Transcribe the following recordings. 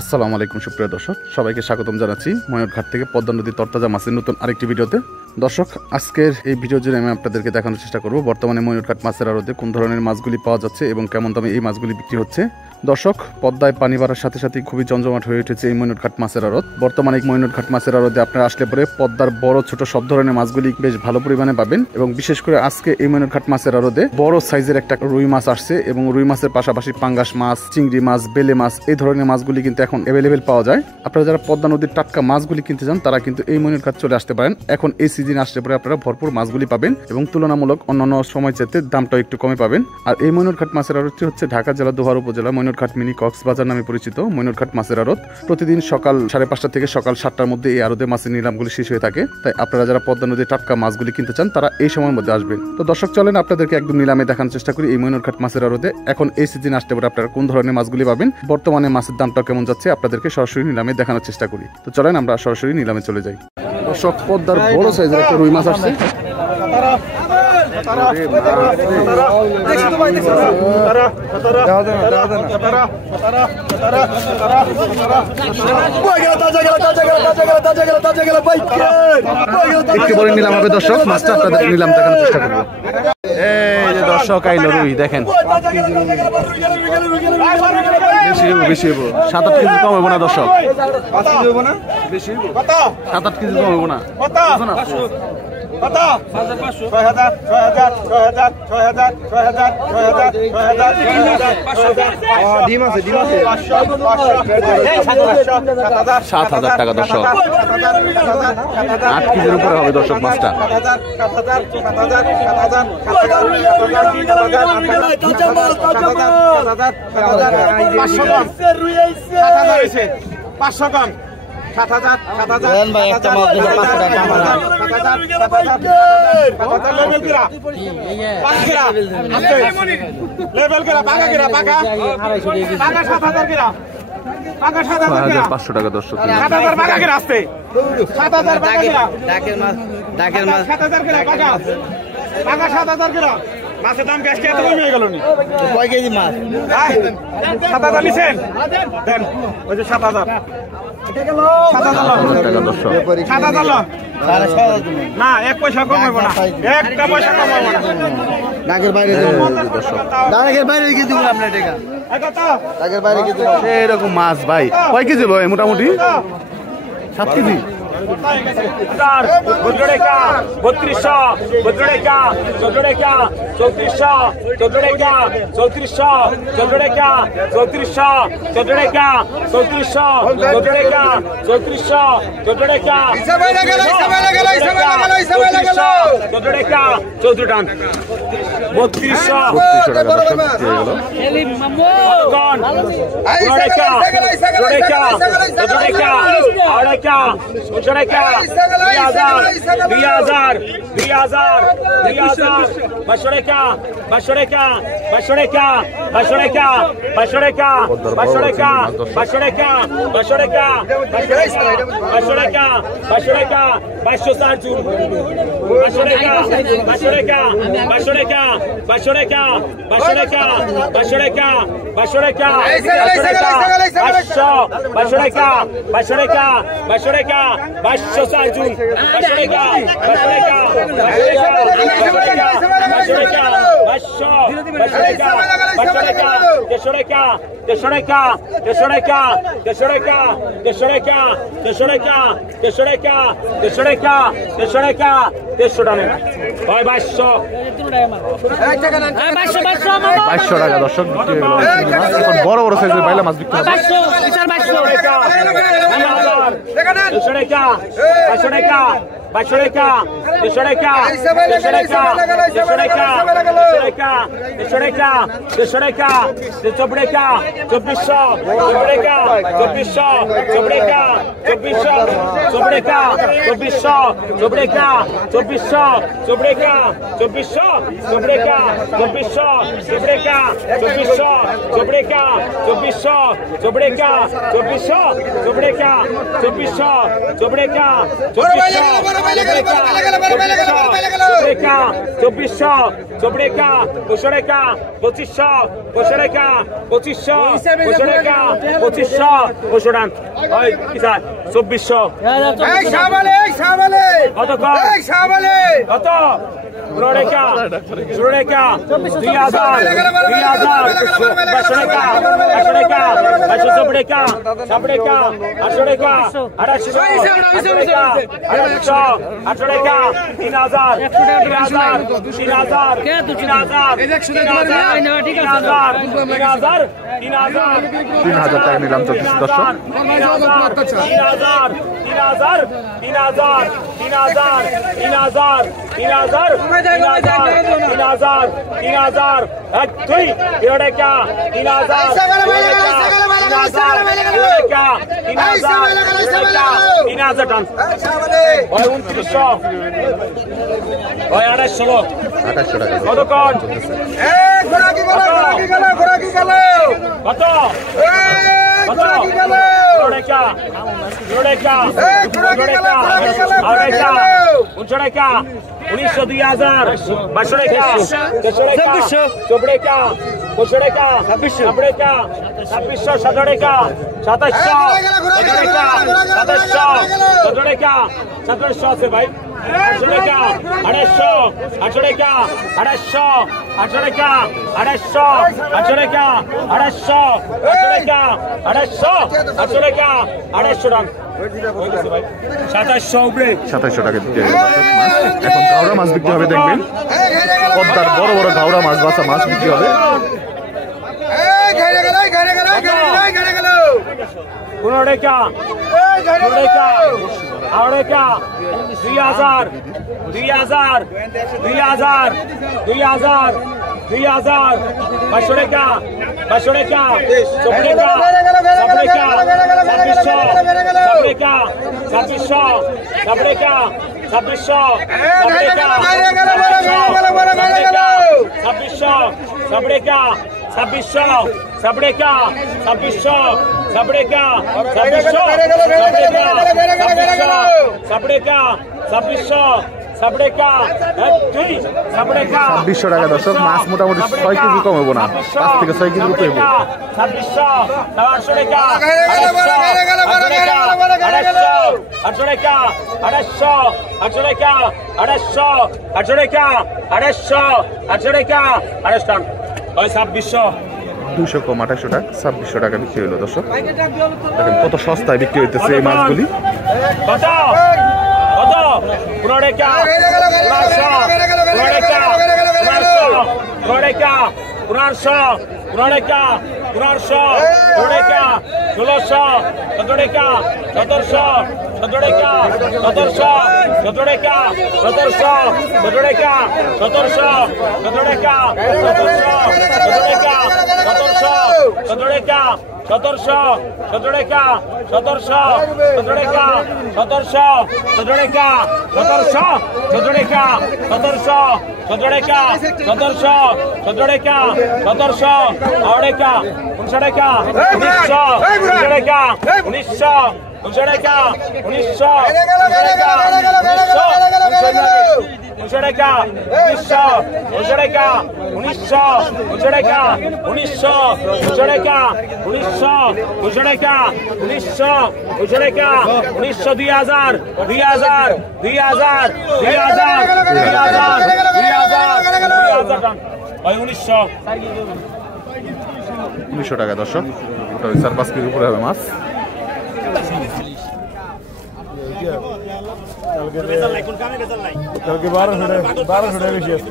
আসসালামু আলাইকুম সুপ্রিয় দর্শক, সবাইকে স্বাগতম জানাচ্ছি ময়ূরঘাট থেকে পদ্মা নদীর তরতাজা মাছের নতুন আরেকটি ভিডিওতে। দর্শক, আজকের এই ভিডিও জুড়ে আমি আপনাদেরকে দেখানোর চেষ্টা করব বর্তমানে ময়ূরঘাট মাছের আড়তে কোন ধরনের মাছগুলি পাওয়া যাচ্ছে এবং কেমন দামে এই মাছগুলি বিক্রি হচ্ছে। দর্শক, পদ্মায় পানি বাড়ার সাথে সাথে খুবই জমজমাট হয়ে উঠেছে এই ময়ূরঘাট মাছের আড়ত। বর্তমানে ময়ূরঘাট মাছের আড়তে আপনারা আসলে পরে পদ্মার বড় ছোট সব ধরনের মাছগুলি বেশ ভালো পরিমাণে পাবেন এবং বিশেষ করে আজকে এই ময়ূরঘাট মাছের আড়তে বড় সাইজের একটা রুই মাছ আসছে এবং রুই মাছের পাশাপাশি পাঙ্গাস মাছ, চিংড়ি মাছ, বেলে মাছ এই ধরনের মাছগুলি কিন্তু এখন অ্যাভেলেবেল পাওয়া যায়। আপনারা যারা পদ্মা নদীর টাটকা মাছগুলি কিনতে চান তারা কিন্তু এই ময়ূরঘাট চলে আসতে পারেন। এখন এই সিজন আসলে পরে আপনারা ভরপুর মাছগুলি পাবেন এবং তুলনামূলক অন্যান্য সময় চাইতে দামটা একটু কমে পাবেন। আর এই ময়ূরঘাট মাছের আড়তটি হচ্ছে ঢাকা জেলা দোহার উপজেলা ময়ূরঘাট মিনি কক্সবাজার নামে পরিচিত ময়ূরঘাট মাছের আড়ত। প্রতিদিন সকাল 5:30 থেকে সকাল 7টার মধ্যে এই আড়তে মাছের নিলামগুলি শেষ হয়ে থাকে। তাই আপনারা যারা পদ্মা নদীর টাটকা মাছগুলি কিনতে চান তারা এই সময়ের মধ্যে আসবেন। তো দর্শক, চলেন আপনাদেরকে একদম নিলামে দেখানোর চেষ্টা করি এই ময়ূরঘাট মাছের আড়তে এখন এই সিজন আসতে পারে আপনারা কোন ধরনের মাছগুলি পাবেন, বর্তমানে মাছের দামটা কেমন যাচ্ছে আপনাদেরকে সরাসরি নিলামে দেখানোর চেষ্টা করি। তো চলেন আমরা সরাসরি নিলামে চলে যাই। দর্শক, পদ্মার বড় সাইজের একটা রুই মাছ আসছে। একটু পরে নিলাম হবে দর্শক, মাছটা আপনাদের নিলাম দেখানোর চেষ্টা করবো। এই যে দর্শক, আইলো রুই দেখেন, বেশি 7-8 কেজি কম হবো না দর্শক, 7-8 কেজি কম হবো না। টাকা দর্শক, 8 কেজির উপরে হবে দর্শক মাছটা। টাকা দর্শক, মাছের দাম গ্যাস এত কমে গেল নি? কয় কেজি মাছ? 7,000 নিছেন? দেন ওই যে 7,000 টাকা দর্শক, 7,000 না, 1 পয়সা কম হইব না, 1টা পয়সা কম হইব না। ডাকের বাইরে দর্শক, ডাকের বাইরে কি দিব আপনার টাকা? ডাকের বাইরে কি দিব? এরকম মাছ ভাই কয় কেজি ভাই? মোটামুটি 7 কেজি। টাকা দর্শক, বড় বড় সাইজের বাইলা মাছ বিক্রি হবে। Sobreca, 2400, Sobreca, 2400, Sobreca, 2400, Sobreca, 2400, Sobreca, 2400, Sobreca, 2400, Sobreca, Poșoreca, 2500, Poșoreca, 2500, Poșoreca, 2500, Poșoran. Hai, কিসার 2400 এই সাবালে কত কত এই সাবালে কত Poșoreca 2000 Poșoreca Poșoreca Poșoreca Poșoreca Poșoreca 3000 টাকা নিলাম তো দর্শক। 2700 টাকা দিতে হবে দর্শক মাছ। এখন ঘাওড়া মাছ বিক্রি হবে দেখবেন, পদ্মার বড় বড় ঘাওড়া মাছ, বাসা মাছ বিক্রি হবে। Poșoreca 2600 টাকা দর্শক। মাছ মোটামুটি 6 কেজি কম হবো না, 5 থেকে 6 কেজি উপরে হবো। 200 কম 2800 টাকা, 2600 টাকা বিক্রি হলো দর্শক। দেখেন কত সস্তায় বিক্রি হইতেছে এই মাছগুলি। উনিশশো টাকা দর্শক, ওটা 4-5 কেজির উপরে হবে মাছ। কালকে 1200 বেশি আছে।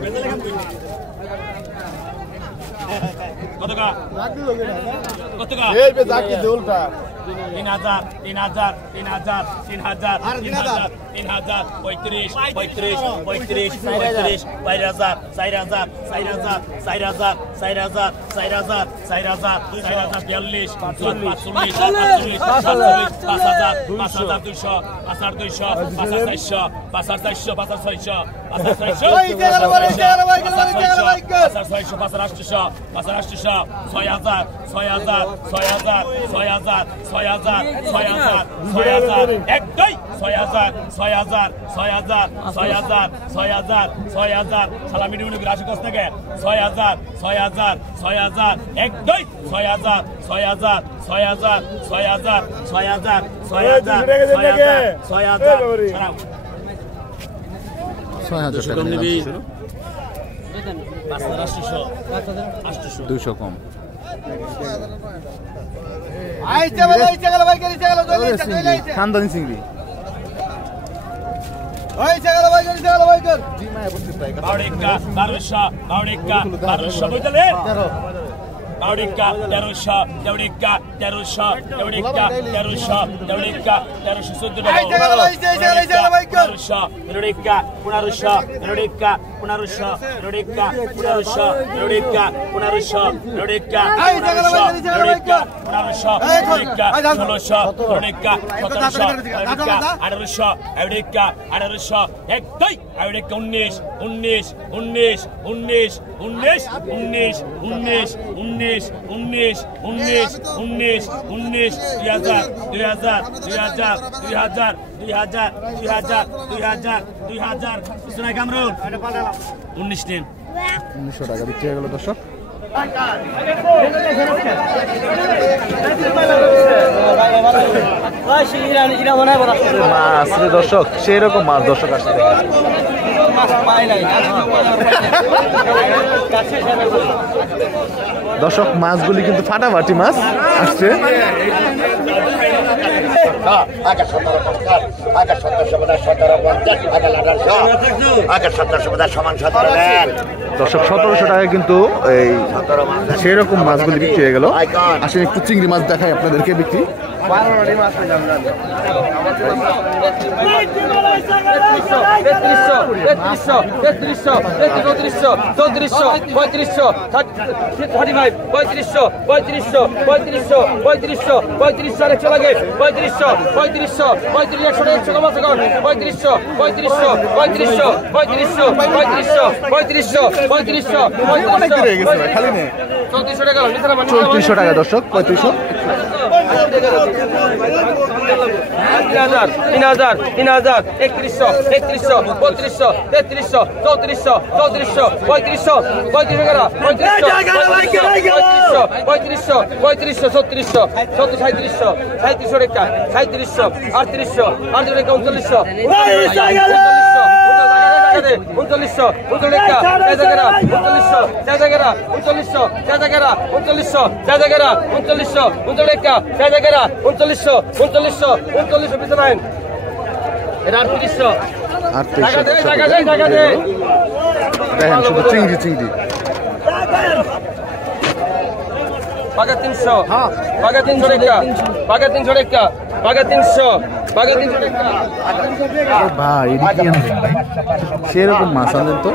এই বে জাকি দোলটা 3000 3000 3000 3000 3000 3000 35 35 35 35 4000 4000 4000 4000 4000 4000 4000 4000 42 45 45 5000 5200 5200 5400 পাসার 400 পাসার 600 পাসার 600 পাসার 600 পাসার 800 পাসার 800 6000 6000 6000 6000 6000 6000 6000 এক দুই 6000 6000 6000 6000 6000 6000 সালামি নিউনি রাশি কষ্ট থেকে 6000 6000 6000 এক দুই 6000 6000 6000 6000 6000 6000 6000 200 কম খানদানি চিংড়ি বাউডিকা 1200 বুঝলেন বাউডিকা 1300 দেউডিকা 1300 দেউডিকা 1300 দেউডিকা 1314 দেউডিকা 1500 দেউডিকা 1500 দেউডিকা 1500 দেউডিকা 1500 দেউডিকা 1500 দেউডিকা 1500 দেউডিকা 1600 দেউডিকা 1700 দেউডিকা 1800 দেউডিকা 1800 এক দুই দেউডিকা 19 19 19 19 19 19 19 19 19 19 19 19 2000 2000 2000 2000 2000 2000 2000 সুনাই কামরুন 19 দিন 1900 টাকা বিক্রি হয়ে গেল দর্শক মাছ রে দর্শক সেই রকম মাছ দর্শক আসছে দর্শক মাছগুলি কিন্তু ফাটাফাটি মাছ আসছে দর্শক 1700 টাকায় কিন্তু এই সেই রকম মাছগুলি বিক্রি হয়ে গেল আসলে একটু চিংড়ি মাছ দেখাই আপনাদেরকে বিক্রি চৌত্রিশশো টাকা দর্শক 3500 3000 3100 3100 3200 3300 3400 3400 3500 3500 3500 3700 3700 টাকা 3700 3800 3900 3900 দেখেন শুধু চিংড়ি চিংড়ি Paga 300, paga 300 টাকা, paga 300 টাকা, paga 300, paga 300 টাকা। ভাই এদিকে আনবেন ভাই সেরকম মাছ আনবেন তো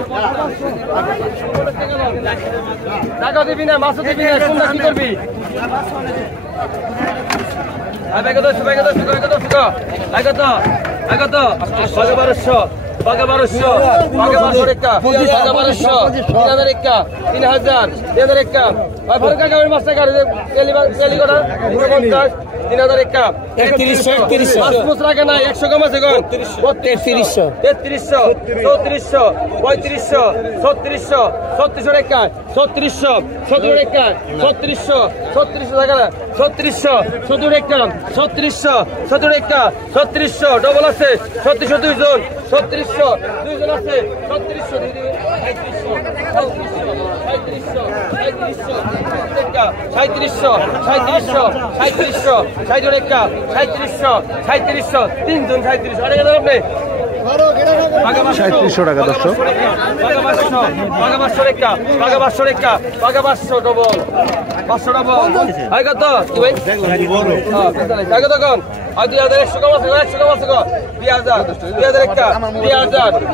টাকা দিবি না মাছ দিবি না কোনটা কি করবি আগে তো পাগা 1200 পাগা 1200 টাকা পাগা 1200 3000 টাকা 3000 টাকা ভাই বড় কাকা ওই মাছটা কাটে তেলি করা 3000 টাকা 3100 মাছ রাখে না 100 কম আছে কোন 3300 3400 3500 3600 3700 টাকা 3600 17 টাকা 3600 টাকা 3600 17 টাকা 3600 17 টাকা 3600 ডবল আছে 3600 দুইজন 3600 দুইজন আছে 3600 তিনজন 3700 অনেক আপনি 3700 টাকা দর্শক পাগা 500 টাকা পাগা 500 টাকা পাগা 500 ডবল 500 ডবল আই কত কি ভাই হ্যাঁ কত কোন আর 2100 কম আছে 100 কম আছে 2000 টাকা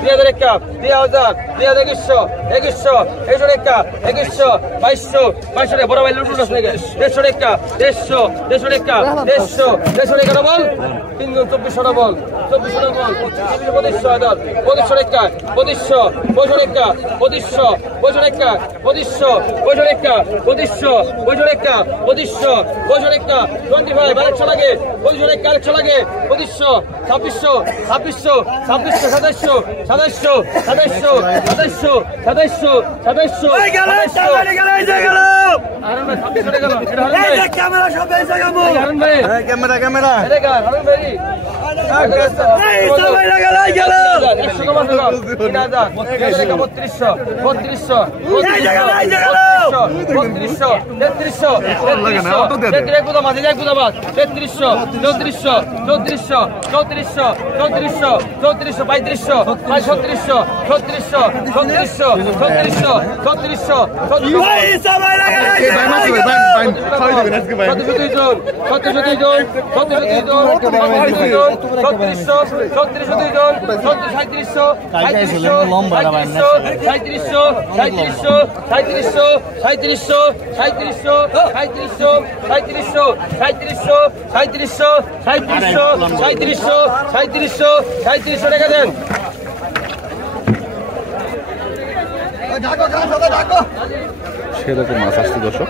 2000 টাকা 2100 টাকা 2100 2200 বড় ভাই লুটুন আছে 150 টাকা 150 টাকা 150 টাকা ডবল 3 2400 ডবল 2400 টাকা 2500 হাজার 2500 টাকা 2500 টাকা 2500 টাকা 2500 টাকা 2500 টাকা 2500 টাকা 25 আরেকশো লাগে 2500 টাকা আরেকশো লাগে 2500 2600 2700 টাকা দেন। সেরকম মাছ আসছে দর্শক।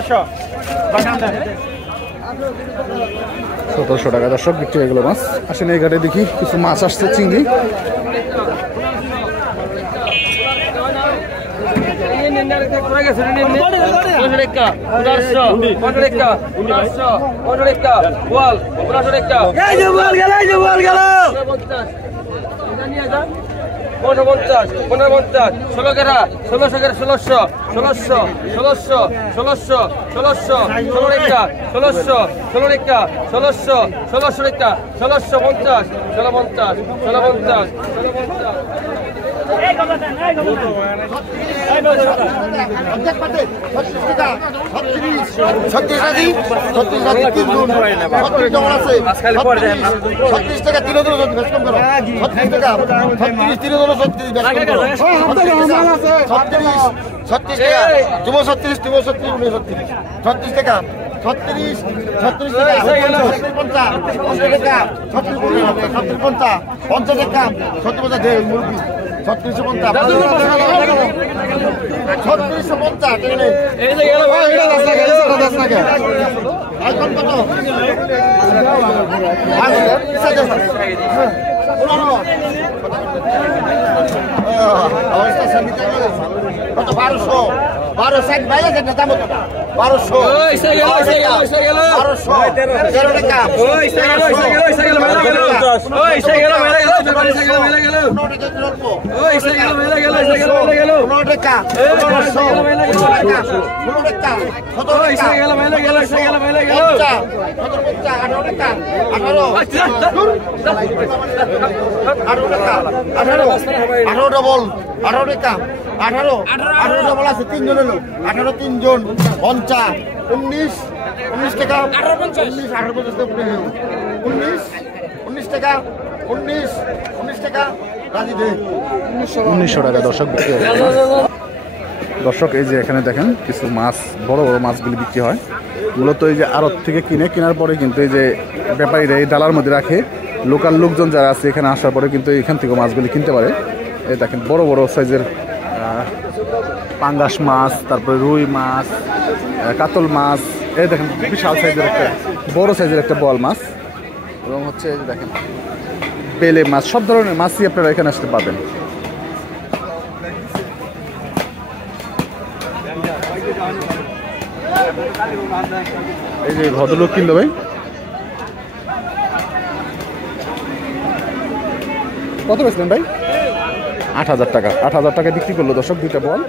টাকা 1200 টাকা দর্শক বিক্রি হয়ে গেল মাছ। আসেন এই ঘাটে দেখি কিছু মাছ আসছে, চিংড়ি। টাকা দর্শক বিক্রি হয়ে গেল। দর্শক এই যে এখানে দেখেন কিছু মাছ, বড় বড় মাছগুলি বিক্রি হয় মূলত এই যে আড়ত থেকে কেনার পরে কিন্তু এই যে ব্যাপারীরা এই ডালার মধ্যে রাখে, লোকাল লোকজন যারা আছে এখানে আসার পরে কিন্তু এখান থেকে মাছগুলি কিনতে পারে। এই দেখেন বড় বড় সাইজের পাঙ্গাস মাছ, তারপরে রুই মাছ, কাতল মাছ, এই দেখেন বিশাল সাইজের একটা বড় সাইজের একটা বল মাছ, এবং হচ্ছে এই যে দেখেন বেলে মাছ, সব ধরনের মাছই আপনারা এখানে আসতে পাবেন। এই যে ভদ্রলোক কিনলো ভাই, কত বেচলেন ভাই? 8,000 টাকা। 8,000 টাকা বিক্রি করলো দর্শক দুইটা বল।